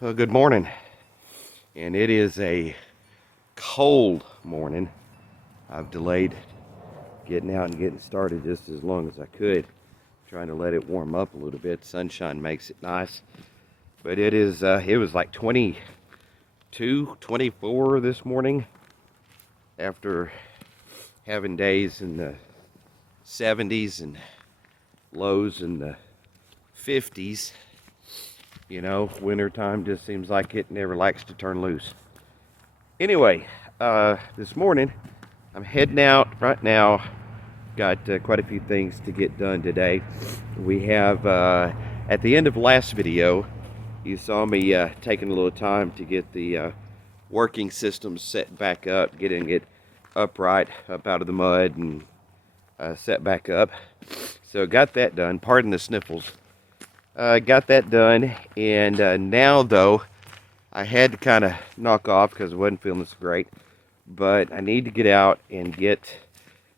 Well, good morning, and it is a cold morning. I've delayed getting out and getting started just as long as I could, trying to let it warm up a little bit. Sunshine makes it nice, but it was like 22, 24 this morning after having days in the 70s and lows in the 50s. You know, wintertime just seems like it never likes to turn loose. Anyway, this morning I'm heading out right now. Got quite a few things to get done today. We have, at the end of last video, you saw me taking a little time to get the working system set back up, getting it upright, up out of the mud and set back up. So got that done. Pardon the sniffles. Got that done, and now though I had to kind of knock off because I wasn't feeling so great, but I need to get out and get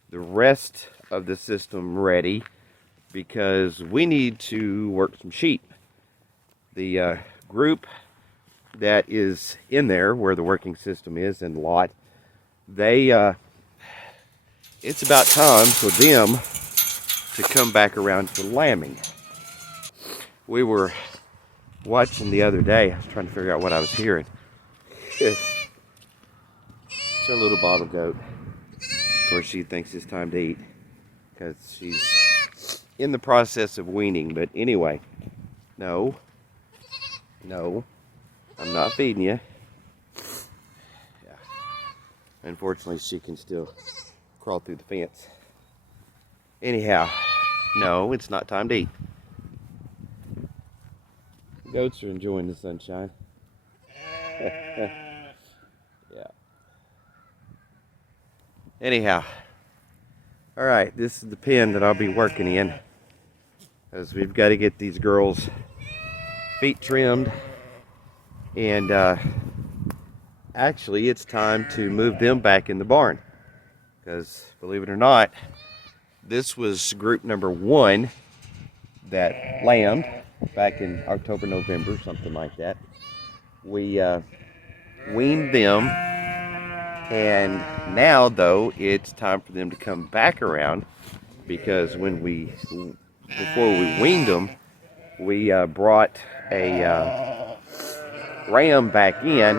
the rest of the system ready because we need to work some sheep. The group that is in there where the working system is in the lot, it's about time for them to come back around to lambing. We were watching the other day. I was trying to figure out what I was hearing. It's a little bottle goat. Of course, she thinks it's time to eat because she's in the process of weaning. But anyway, no, I'm not feeding you. Yeah. Unfortunately, she can still crawl through the fence. Anyhow, no, it's not time to eat. Goats are enjoying the sunshine. Yeah. Anyhow, all right, this is the pen that I'll be working in, as we've got to get these girls' feet trimmed, and actually it's time to move them back in the barn, because believe it or not, this was group number 1 that lambed back in October, November, something like that. We weaned them, and now though it's time for them to come back around, because before we weaned them, we brought a ram back in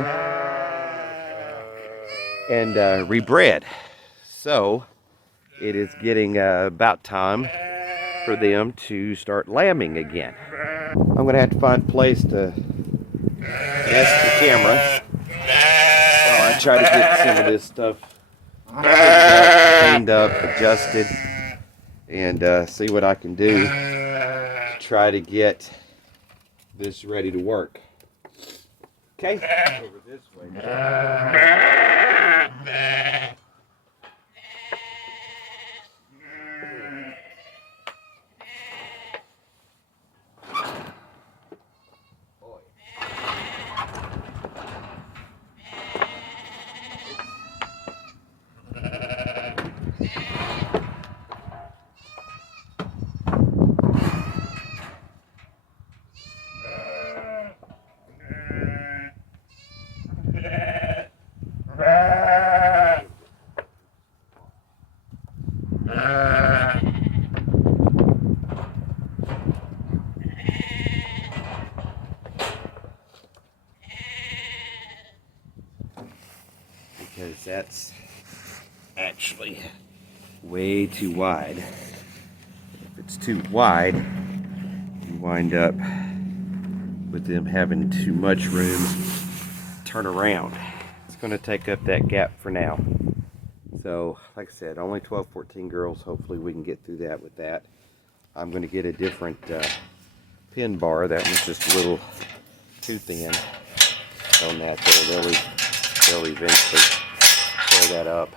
and rebred. So it is getting about time for them to start lambing again. I'm gonna have to find a place to nest the camera while I try to get some of this stuff cleaned up, adjusted, and see what I can do to try to get this ready to work. Okay, over this way. Because that's actually way too wide. If it's too wide, you wind up with them having too much room to turn around. It's going to take up that gap for now. So, like I said, only 12, 14 girls. Hopefully we can get through that with that. I'm going to get a different pin bar. That one's just a little too thin on that there. They'll eventually tear that up.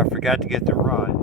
I forgot to get the rod.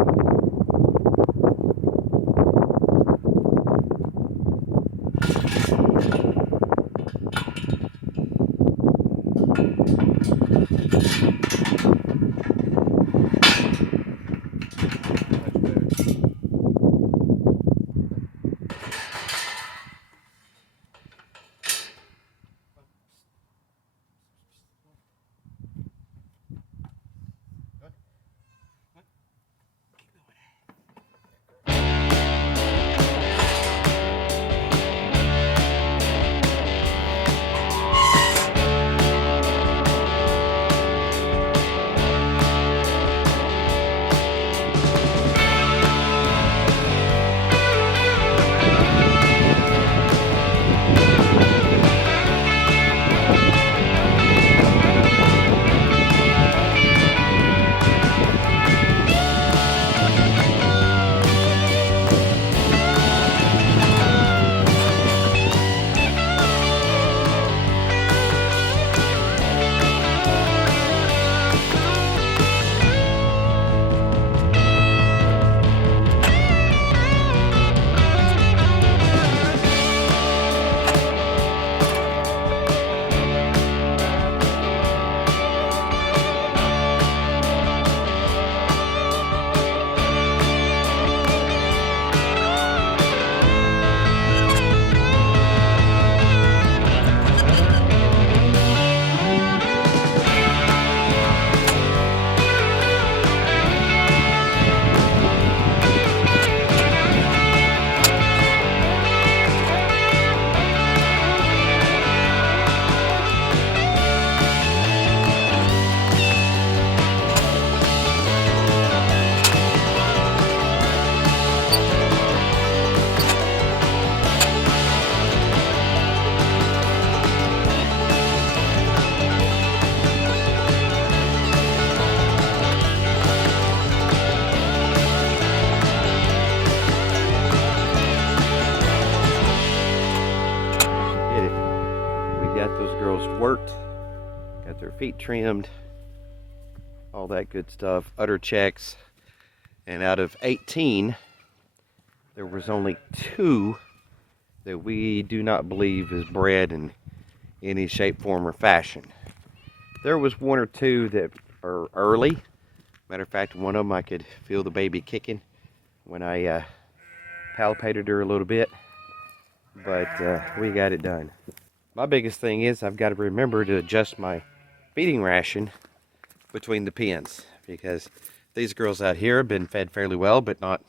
Worked, got their feet trimmed, all that good stuff, udder checks, and out of 18 there was only 2 that we do not believe is bred in any shape, form, or fashion. There was 1 or 2 that are early. Matter of fact, one of them I could feel the baby kicking when I palpated her a little bit, but we got it done. My biggest thing is I've got to remember to adjust my feeding ration between the pens, because these girls out here have been fed fairly well, but not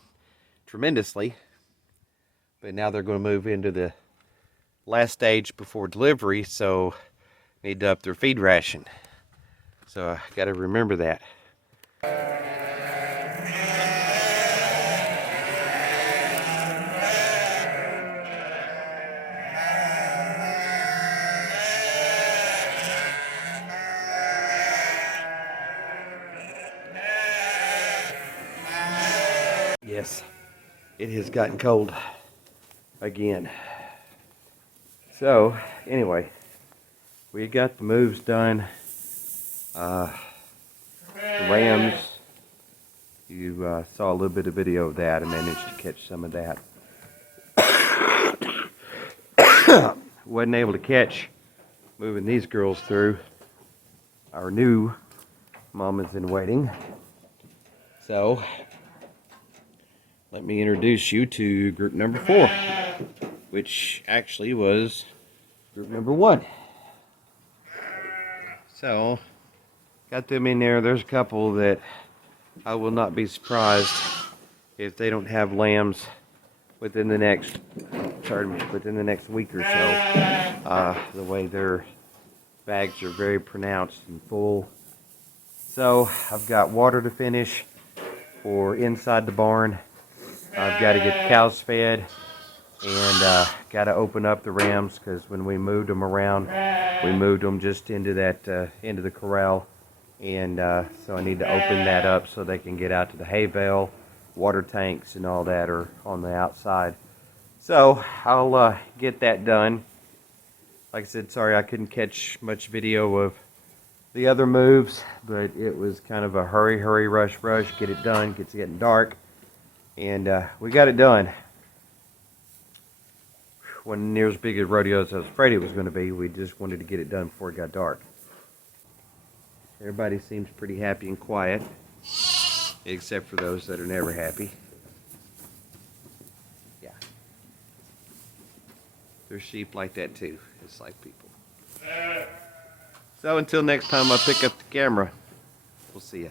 tremendously. But now they're going to move into the last stage before delivery, so need to up their feed ration. So I got to remember that. Yes, it has gotten cold again. So anyway, we got the moves done. The rams, you saw a little bit of video of that. I managed to catch some of that. Wasn't able to catch moving these girls through. Our new mama's in waiting. So let me introduce you to group number 4, which actually was group number 1. So got them in there. There's a couple that I will not be surprised if they don't have lambs within the next week or so. The way their bags are very pronounced and full. So I've got water to finish for inside the barn. I've got to get the cows fed, and got to open up the rams, because when we moved them around, we moved them just into that into the corral, and so I need to open that up so they can get out to the hay bale. Water tanks and all that are on the outside, so I'll get that done. Like I said, sorry I couldn't catch much video of the other moves, but it was kind of a hurry, rush, get it done. It's getting dark, and we got it done. Wasn't near as big as rodeo as I was afraid it was going to be. We just wanted to get it done before it got dark. Everybody seems pretty happy and quiet, except for those that are never happy. Yeah. There's sheep like that too. It's like people. So until next time I pick up the camera, we'll see ya.